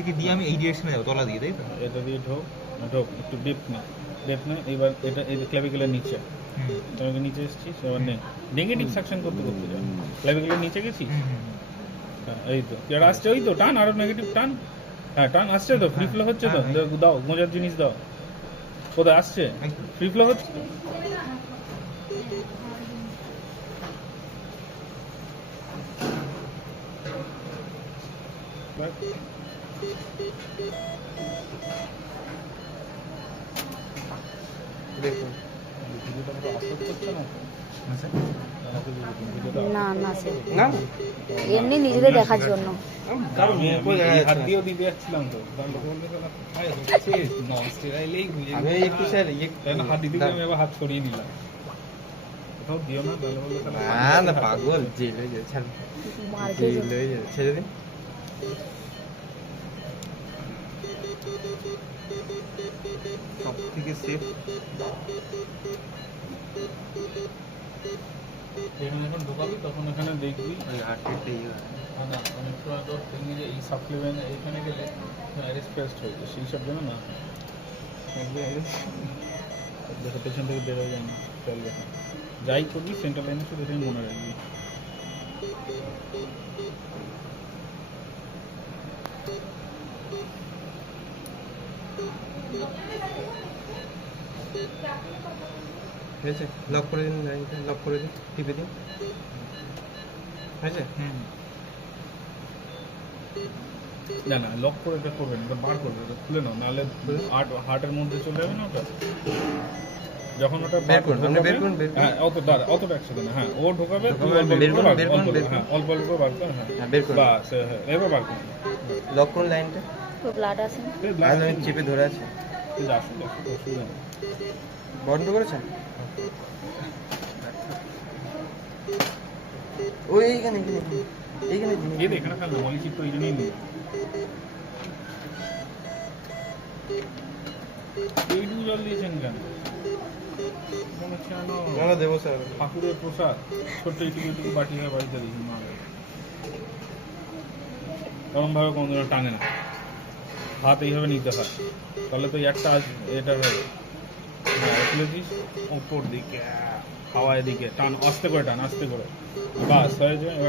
থেকে দিয়ে আমি এই ডিরেকশনে যাবো, তলা দিয়ে, তাই তো? এটা দিয়ে ঢোক, ঢোক একটু ডেপ নে এবার এটা এই ক্লাভিকুলার নিচে, তোমাকে নিচে এসেছিস এবার নে, নেগেটিভ সাকশন করতে করতে যা, ক্লাভিকুলার নিচে গেছিস, হ্যাঁ এই তো এটা আসছে, ওই তো টান, আরো নেগেটিভ টান, হ্যাঁ টান আসছে তো, ফ্রি ফ্লো হচ্ছে তো, দাও গোঁজার জিনিস দাও, কোথায় আসছে, ফ্রি ফ্লো হচ্ছে তো। দেখুন ভিডিওটা পুরো আপলোড করছে না না না স্যার, না এমনি নিজেদের দেখার জন্য। কারণ হাত দিয়েও দিতে যাচ্ছিলাম তো, আমি একটু স্যার হাত দিতে গিয়ে আমি আবার হাত সরিয়ে নিলাম, কোথাও দিও না তাহলে বললে না না পাগল, জেল হয়ে যাবে, ছাড়, মার খেয়ে জেল হয়ে যাবে, ছেড়ে দিন। সব থেকে সেফ এখানে যখন ঢোকাবি তখন এখানে দেখবি ওই আর্টেরটা ইয়ে না অনেক সময় তোর দেখবি যে এই সাপ্লিমেন্ট এখানে গেলে রিস্পেস্ট হয়ে যায়, সেই সব জন্য না দেখো পেছন থেকে বেরোয় যায় না, চল দেখো যাই করবি সেন্টার লাইনে শুধু এটাই মনে রাখবি। হয়েছে, লক করে দিন, লাইনটা লক করে দিন, টিপে দিন, হয়েছে? না না লক করে এটা করবে না, এটা বার করবে, এটা খুলে নাও, নাহলে হার্টের মধ্যে চলে যাবে না ওটা, যখন ওটা বের করুন, আপনি বের করুন, বের করুন। হ্যাঁ অতটা একসাথে না, হ্যাঁ ও ঢোকাবে, তুই ঢোকাবে, বের করুন, বের করুন, বের করুন। হ্যাঁ অল্প অল্প বার কর, হ্যাঁ হ্যাঁ বের করুন, বাস, হ্যাঁ এবার বার কর, লক করুন লাইনটা। তো ব্লাড আছে না? আর আমি চেপে ধরে আছে, আসুন অসুবিধা নেই। বন্ধ করেছেন? ওই এইখানে এইখানে এইখানে এই দেখ এখানে ফেল না, মলি চিপ তো এই জন্যই নেই, এইটুকু জল দিয়েছেন কেন, মনে হচ্ছে যেন না দেবো স্যার। ঠাকুরের প্রসাদ, ছোট্ট এইটুকু বাটি হয়ে বাড়িতে দিয়েছি মা, এরকম ভাবে কোনোদিনও টানে না, হাত এইভাবে নিতে হয়, তাহলে তো একটা এটা হবে, হ্যাঁ খুলেছিস উপর দিকে হাওয়ায় দিকে টান, আস্তে করে টান, আস্তে করে, বাস হয়ে যায়। এবার